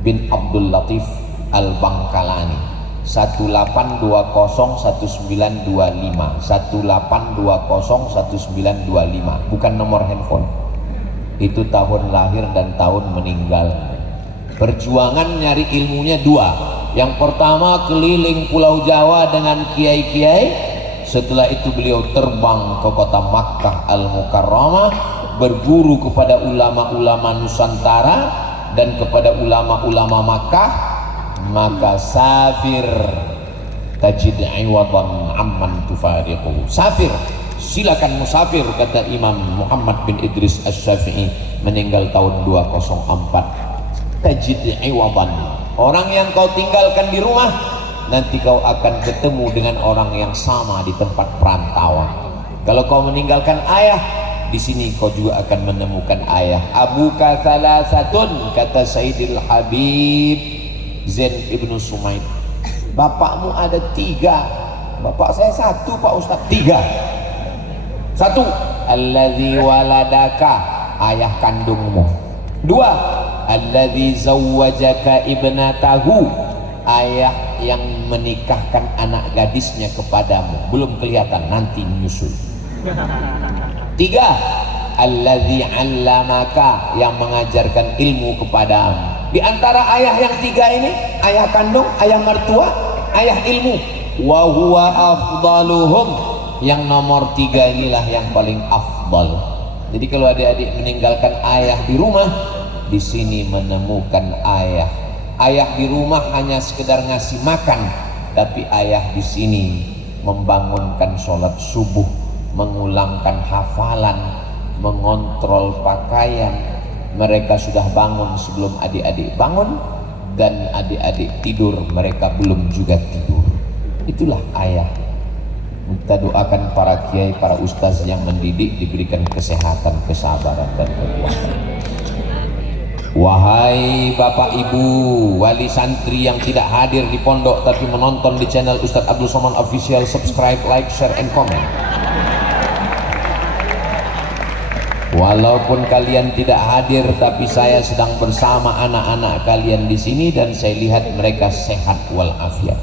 bin Abdul Latif Al-Bangkalani. 18201925 18201925, bukan nomor handphone. Itu tahun lahir dan tahun meninggal. Perjuangan nyari ilmunya dua. Yang pertama keliling Pulau Jawa dengan kiai-kiai. Setelah itu beliau terbang ke kota Makkah Al-Mukarramah, berguru kepada ulama-ulama Nusantara dan kepada ulama-ulama Makkah. Maka safir tajid iwadan amman tufariquhu. Safir, silakan musafir, kata Imam Muhammad bin Idris Asy-Syafi'i, meninggal tahun 204. Tajid iwadan, orang yang kau tinggalkan di rumah, nanti kau akan ketemu dengan orang yang sama di tempat perantauan. Kalau kau meninggalkan ayah, di sini kau juga akan menemukan ayah. Abuka salasatun, kata Sayyidil Habib Zain ibnu Sumaid. Bapakmu ada tiga. Bapak saya satu, Pak Ustaz. Tiga. Satu, alladzi waladaka, ayah kandungmu. Dua, alladzi zawwajaka ibnatahu, ayah yang menikahkan anak gadisnya kepadamu, belum kelihatan, nanti menyusul. Tiga, alladzi 'allamaka, yang mengajarkan ilmu kepadamu. Di antara ayah yang tiga ini, ayah kandung, ayah mertua, ayah ilmu. Wa huwa afdaluhum, yang nomor tiga inilah yang paling afdal. Jadi kalau adik-adik meninggalkan ayah di rumah, di sini menemukan ayah. Ayah di rumah hanya sekedar ngasih makan, tapi ayah di sini membangunkan sholat subuh, mengulangkan hafalan, mengontrol pakaian. Mereka sudah bangun sebelum adik-adik bangun, dan adik-adik tidur mereka belum juga tidur. Itulah ayah. Kita doakan para kiai, para ustaz yang mendidik diberikan kesehatan, kesabaran dan kekuatan. Wahai bapak ibu wali santri yang tidak hadir di pondok tapi menonton di channel Ustadz Abdul Somad Official, subscribe, like, share, and comment. Walaupun kalian tidak hadir, tapi saya sedang bersama anak-anak kalian di sini dan saya lihat mereka sehat walafiat.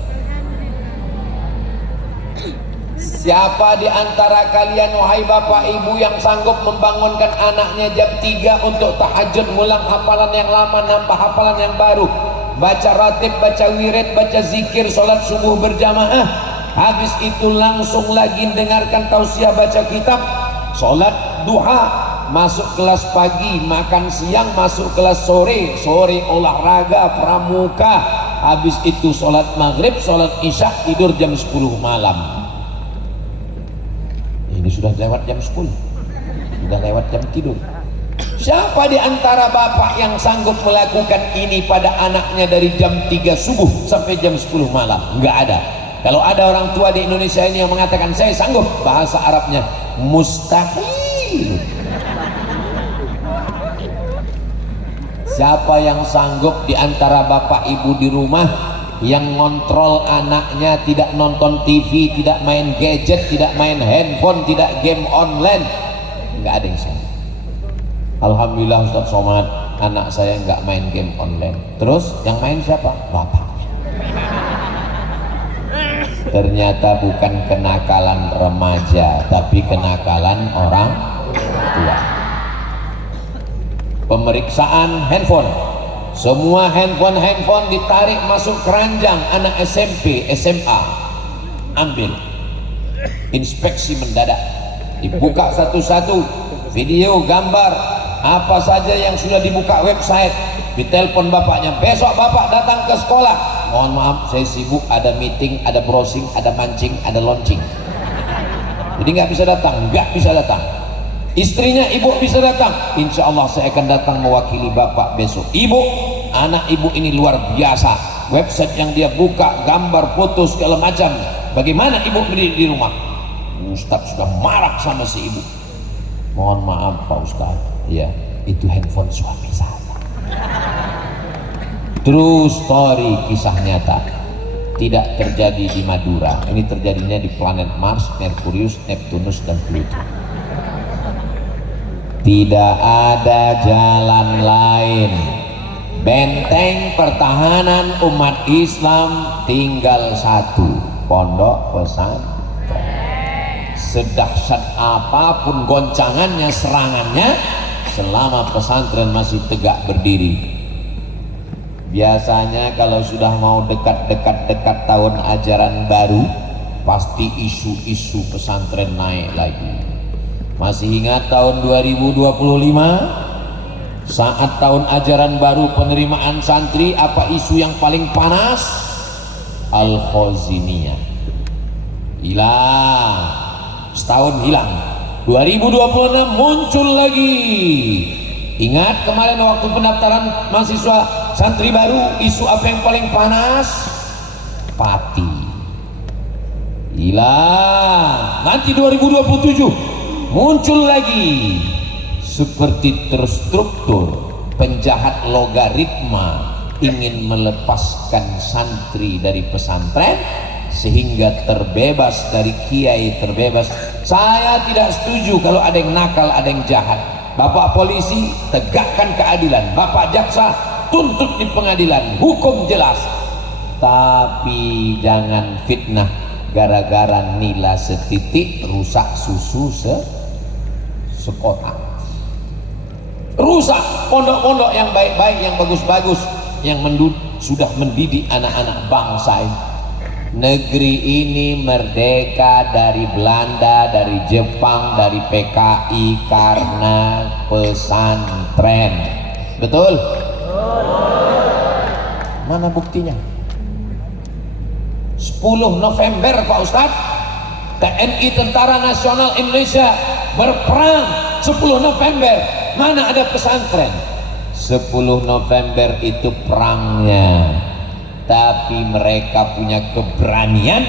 Siapa di antara kalian, wahai bapak ibu, yang sanggup membangunkan anaknya jam 3 untuk tahajud, ngulang hafalan yang lama, nambah hafalan yang baru, baca ratib, baca wirid, baca zikir, sholat subuh berjamaah, habis itu langsung lagi dengarkan tausiah, baca kitab, sholat duha, masuk kelas pagi, makan siang, masuk kelas sore, sore olahraga, pramuka, habis itu sholat maghrib, sholat isya, tidur jam 10 malam. sudah lewat jam 10, sudah lewat jam tidur. Siapa di antara bapak yang sanggup melakukan ini pada anaknya dari jam 3 subuh sampai jam 10 malam? Enggak ada. Kalau ada orang tua di Indonesia ini yang mengatakan saya sanggup, bahasa Arabnya mustahil. Siapa yang sanggup di antara bapak ibu di rumah yang ngontrol anaknya, tidak nonton TV, tidak main gadget, tidak main handphone, tidak game online? Enggak ada yang sanggup. Alhamdulillah Ustaz Somad, anak saya nggak main game online. Terus yang main siapa? Bapak. Ternyata bukan kenakalan remaja, tapi kenakalan orang tua. Pemeriksaan handphone, semua handphone ditarik masuk keranjang anak SMP, SMA, ambil, inspeksi mendadak, dibuka satu-satu, video, gambar, apa saja yang sudah dibuka website, ditelepon bapaknya, besok bapak datang ke sekolah. Mohon maaf saya sibuk, ada meeting, ada browsing, ada mancing, ada launching, jadi nggak bisa datang. Istrinya, ibu bisa datang, insya Allah saya akan datang mewakili bapak besok. Ibu, anak ibu ini luar biasa, website yang dia buka, gambar, foto, segala macam. Bagaimana ibu berdiri di rumah? Ustadz sudah marah sama si ibu. Mohon maaf Pak Ustadz, ya itu handphone suami saya. True story, kisah nyata, tidak terjadi di Madura, ini terjadinya di planet Mars, Merkurius, Neptunus, dan Pluto. Tidak ada jalan lain. Benteng pertahanan umat Islam tinggal satu, pondok pesantren. Sedahsyat apapun goncangannya, serangannya, selama pesantren masih tegak berdiri. Biasanya kalau sudah mau dekat tahun ajaran baru, pasti isu-isu pesantren naik lagi. Masih ingat tahun 2025 saat tahun ajaran baru penerimaan santri, apa isu yang paling panas? Al-Khazimiyah hilang, setahun hilang. 2026 muncul lagi. Ingat kemarin waktu pendaftaran mahasiswa santri baru, isu apa yang paling panas? Pati hilang. Nanti 2027 muncul lagi, seperti terstruktur penjahat logaritma ingin melepaskan santri dari pesantren sehingga terbebas dari kiai, terbebas. Saya tidak setuju kalau ada yang nakal, ada yang jahat. Bapak polisi, tegakkan keadilan. Bapak jaksa, tuntut di pengadilan, hukum jelas. Tapi jangan fitnah gara-gara nila setitik rusak susu sekotak, rusak pondok-pondok yang baik-baik, yang bagus-bagus, yang sudah mendidik anak-anak bangsa ini. Negeri ini merdeka dari Belanda, dari Jepang, dari PKI karena pesantren. Betul? Mana buktinya? 10 November Pak Ustadz, TNI Tentara Nasional Indonesia berperang 10 November, mana ada pesantren? 10 November itu perangnya, tapi mereka punya keberanian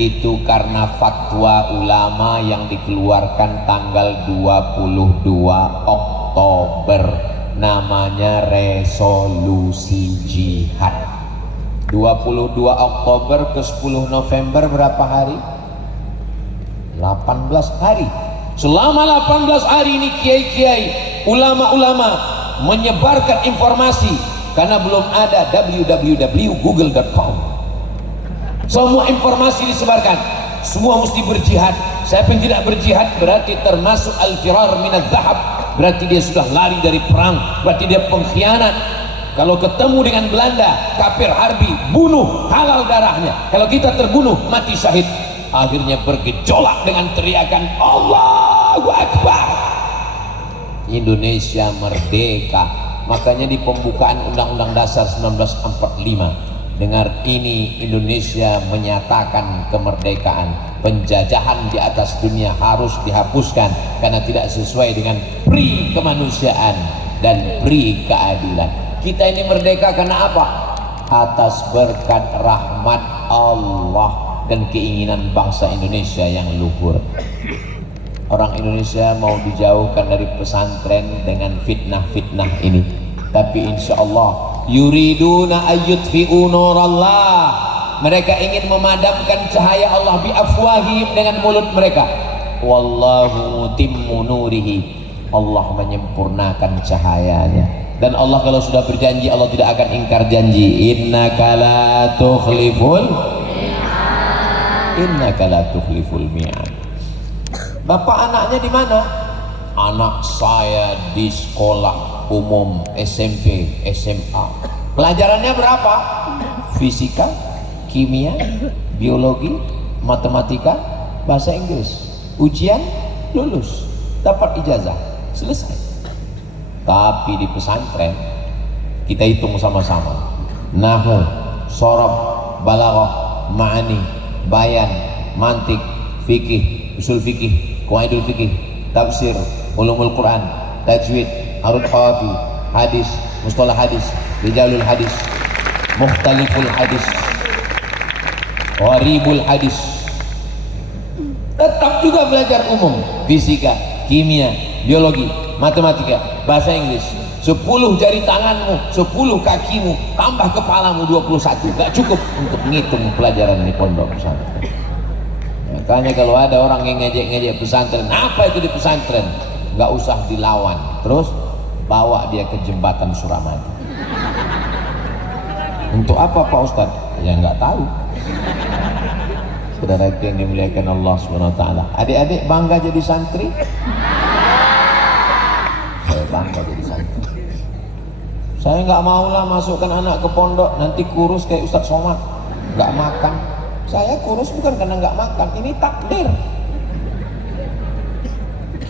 itu karena fatwa ulama yang dikeluarkan tanggal 22 Oktober, namanya resolusi jihad. 22 Oktober ke 10 November berapa hari? 18 hari. Selama 18 hari ini kiai-kiai, ulama-ulama menyebarkan informasi, karena belum ada www.google.com. Semua informasi disebarkan, semua mesti berjihad. Siapa yang tidak berjihad berarti termasuk al-firar minadz zahab, berarti dia sudah lari dari perang, berarti dia pengkhianat. Kalau ketemu dengan Belanda, kafir harbi, bunuh, halal darahnya. Kalau kita terbunuh, mati syahid. Akhirnya bergejolak dengan teriakan Allahu Akbar. Indonesia merdeka. Makanya di pembukaan Undang-Undang Dasar 1945 Dengar ini, Indonesia menyatakan kemerdekaan. Penjajahan di atas dunia harus dihapuskan karena tidak sesuai dengan pri kemanusiaan dan pri keadilan. Kita ini merdeka karena apa? Atas berkat rahmat Allah dan keinginan bangsa Indonesia yang luhur. Orang Indonesia mau dijauhkan dari pesantren dengan fitnah-fitnah ini, tapi insya Allah yuriduna ayyutfi'u nurallah, mereka ingin memadamkan cahaya Allah bi afwahihim, dengan mulut mereka. Wallahu mutimmu nurihi, Allah menyempurnakan cahayanya. Dan Allah kalau sudah berjanji, Allah tidak akan ingkar janji. Innaka la tukhliful mi'ad. Bapak anaknya di mana? Anak saya di sekolah umum SMP, SMA. Pelajarannya berapa? Fisika, kimia, biologi, matematika, bahasa Inggris. Ujian lulus, dapat ijazah, selesai. Tapi di pesantren kita hitung sama-sama. Nahwu, shorab, balaghah, ma'ani, bayan, mantik, fikih, usul fikih, qawaidul fikih, tafsir, ulumul Quran, tajwid, arud hawafi, hadis, mustalah hadis, rijalul hadis, mukhtaliful hadis, gharibul hadis. Tetap juga belajar umum, fisika, kimia, biologi, matematika, bahasa Inggris. 10 jari tanganmu, 10 kakimu, tambah kepalamu 21, gak cukup untuk menghitung pelajaran di pondok pesantren. Makanya kalau ada orang yang ngejek-ngejek pesantren, apa itu di pesantren? Gak usah dilawan, terus bawa dia ke jembatan Suramadu. Untuk apa Pak Ustadz? Ya nggak tahu. Saudara yang dimuliakan Allah SWT, adik-adik bangga jadi santri? Saya bangga jadi santri. Saya nggak maulah masukkan anak ke pondok nanti kurus kayak Ustadz Somad, nggak makan. Saya kurus bukan karena nggak makan, ini takdir.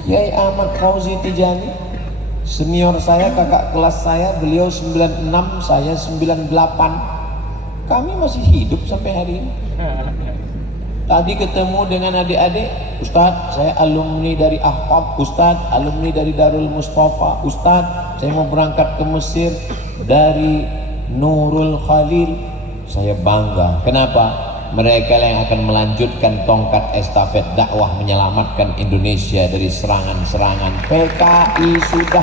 Kiai Ahmad Fauzi Tijani, senior saya, kakak kelas saya, beliau 96, saya 98. Kami masih hidup sampai hari ini. Tadi ketemu dengan adik-adik, Ustadz saya alumni dari Ahqab, Ustadz alumni dari Darul Mustafa, Ustadz saya mau berangkat ke Mesir dari Nurul Khalil. Saya bangga. Kenapa? Mereka yang akan melanjutkan tongkat estafet dakwah menyelamatkan Indonesia dari serangan-serangan PKI. Sudah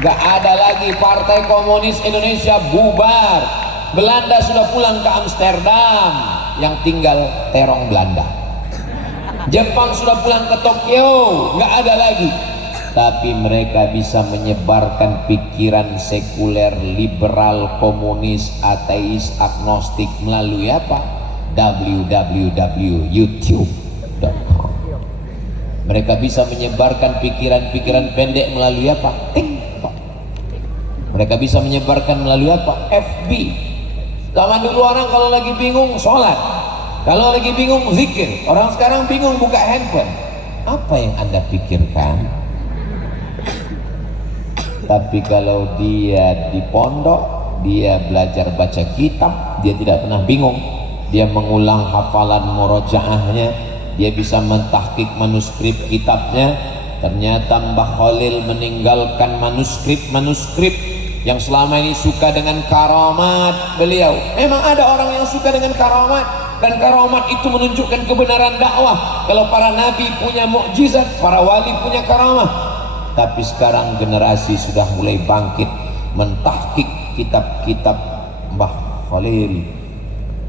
nggak ada lagi Partai Komunis Indonesia, bubar. Belanda sudah pulang ke Amsterdam, yang tinggal terong Belanda. Jepang sudah pulang ke Tokyo, nggak ada lagi. Tapi mereka bisa menyebarkan pikiran sekuler, liberal, komunis, ateis, agnostik melalui apa? www.youtube.com. Mereka bisa menyebarkan pikiran-pikiran pendek melalui apa? TikTok. Mereka bisa menyebarkan melalui apa? FB. Zaman dulu orang kalau lagi bingung sholat, kalau lagi bingung zikir. Orang sekarang bingung buka handphone. Apa yang Anda pikirkan? Tapi kalau dia di pondok, dia belajar baca kitab, dia tidak pernah bingung. Dia mengulang hafalan murojaahnya, dia bisa mentahqiq manuskrip kitabnya. Ternyata Mbah Khalil meninggalkan manuskrip yang selama ini suka dengan karamat beliau. Memang ada orang yang suka dengan karamat, dan karamat itu menunjukkan kebenaran dakwah. Kalau para nabi punya mukjizat, para wali punya karamah. Tapi sekarang generasi sudah mulai bangkit mentahqiq kitab-kitab Mbah Khalil,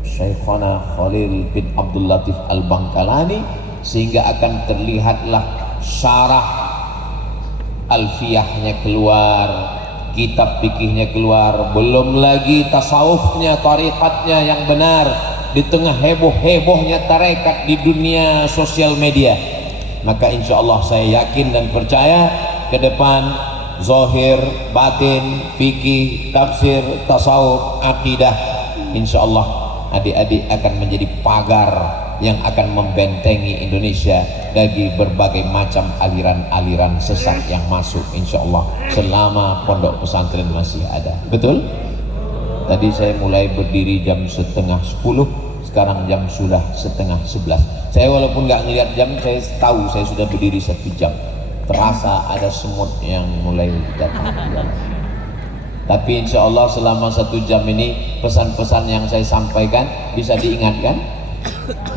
Syekhana Khalil bin Abdul Latif Al-Bangkalani, sehingga akan terlihatlah syarah alfiyahnya keluar, kitab fikihnya keluar, belum lagi tasawufnya, tarikatnya yang benar di tengah heboh-hebohnya tarekat di dunia sosial media. Maka insya Allah saya yakin dan percaya ke depan zahir, batin, fikih, tafsir, tasawuf, akidah, insya Allah adik-adik akan menjadi pagar yang akan membentengi Indonesia dari berbagai macam aliran-aliran sesat yang masuk, insya Allah selama pondok pesantren masih ada. Betul? Tadi saya mulai berdiri jam 10:30, sekarang jam sudah 10:30. Saya walaupun nggak ngelihat jam, saya tahu saya sudah berdiri 1 jam. Terasa ada semut yang mulai datang. Tapi insya Allah selama 1 jam ini pesan-pesan yang saya sampaikan bisa diingatkan.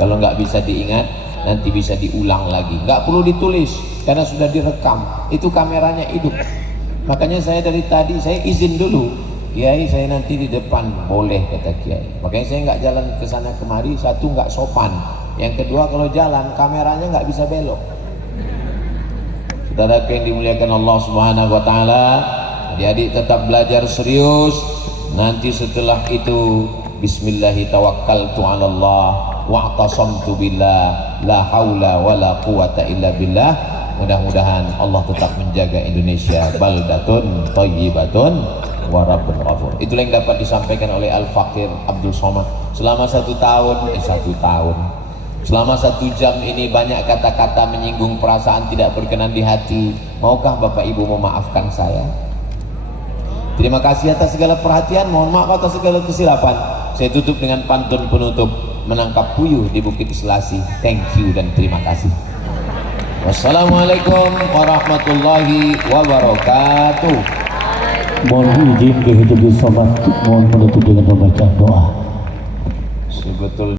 Kalau nggak bisa diingat, nanti bisa diulang lagi. Nggak perlu ditulis karena sudah direkam. Itu kameranya hidup. Makanya saya dari tadi saya izin dulu. Kiai, saya nanti di depan, boleh kata Kiai. Makanya saya nggak jalan ke sana kemari. Satu, nggak sopan. Yang kedua, kalau jalan kameranya nggak bisa belok. Saudara yang dimuliakan Allah Subhanahu Wa Taala, adik-adik tetap belajar serius. Nanti setelah itu, Bismillahi tawakkaltu 'ala Allah wa'tasamtu billah la haula wala quwata illa billah. Mudah-mudahan Allah tetap menjaga Indonesia baldatun thayyibatun wa rabbun ghafur. Itulah yang dapat disampaikan oleh Al-Fakir Abdul Somad. Selama 1 tahun, selama 1 jam ini banyak kata-kata menyinggung perasaan tidak berkenan di hati. Maukah Bapak Ibu memaafkan saya? Terima kasih atas segala perhatian, mohon maaf atas segala kesilapan. Saya tutup dengan pantun penutup, menangkap puyuh di Bukit Selasi. Thank you dan terima kasih. Wassalamualaikum warahmatullahi wabarakatuh. Mohon izin ke Hijab Somad, mohon menutup dengan membaca doa. Sebetulnya